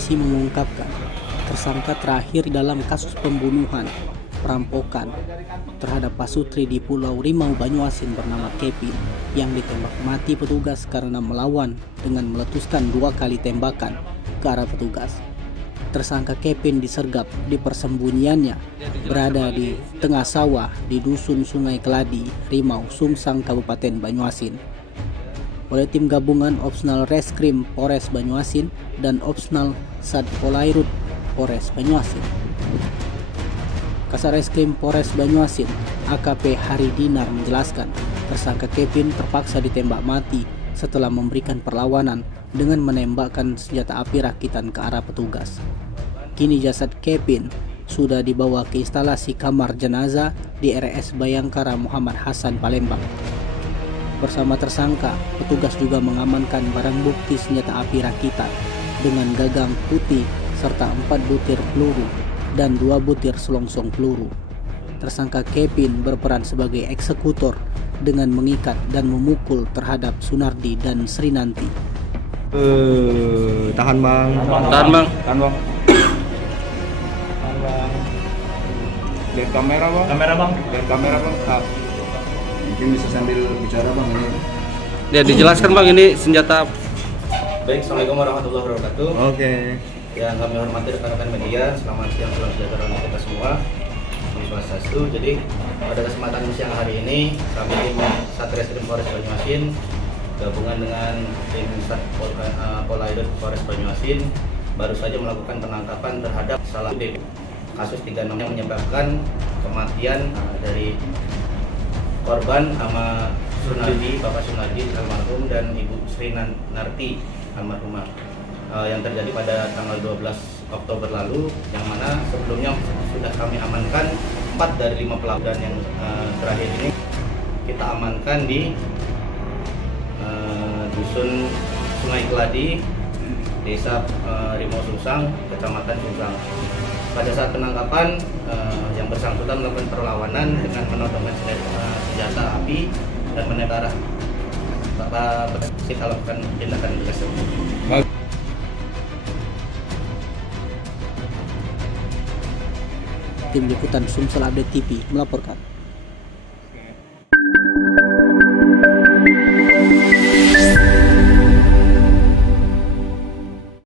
polisi mengungkapkan tersangka terakhir dalam kasus pembunuhan, perampokan terhadap Pasutri di Pulau Rimau, Banyuasin bernama Kevin yang ditembak mati petugas karena melawan dengan meletuskan 2 kali tembakan ke arah petugas. Tersangka Kevin disergap di persembunyiannya berada di tengah sawah di Dusun Sungai Keladi, Rimau, Sungsang, Kabupaten Banyuasin, oleh tim gabungan Opsnal Reskrim Polres Banyuasin dan Opsnal Sat Polairut Polres Banyuasin. Kasar Reskrim Polres Banyuasin AKP Hari Dinar menjelaskan tersangka Kevin terpaksa ditembak mati setelah memberikan perlawanan dengan menembakkan senjata api rakitan ke arah petugas. Kini jasad Kevin sudah dibawa ke instalasi kamar jenazah di RS Bayangkara Muhammad Hasan, Palembang. Bersama tersangka, petugas juga mengamankan barang bukti senjata api rakitan dengan gagang putih serta 4 butir peluru dan 2 butir selongsong peluru. Tersangka Kevin berperan sebagai eksekutor dengan mengikat dan memukul terhadap Sunardi dan Srinanti. Tahan bang. Lihat kamera bang. Lihat kamera bang. Mungkin bisa sambil bicara bang ini. Ya dijelaskan bang, ini senjata. Baik, assalamualaikum warahmatullahi wabarakatuh. Oke. Yang kami hormati rekan-rekan media, selamat siang, salam sejahtera untuk kita semua. Swastiastu. Jadi pada kesempatan siang hari ini kami tim Satreskrim Polres Banyuasin gabungan dengan tim Sat Polairut Polres Banyuasin baru saja melakukan penangkapan terhadap salah kasus 36 yang menyebabkan kematian dari korban nama Sunardi, Bapak Sunardi almarhum dan Ibu Srinarti almarhumah yang terjadi pada tanggal 12 Oktober lalu, yang mana sebelumnya sudah kami amankan 4 dari 5 pelaku, dan yang terakhir ini kita amankan di Dusun Sungai Keladi, Desa Rimau Sungsang, Kecamatan Sungsang. Pada saat penangkapan, yang bersangkutan melakukan perlawanan dengan menodongkan senjata api dan menembak. Kita lakukan tindakan tegas. Tim Liputan Sumsel Update TV melaporkan.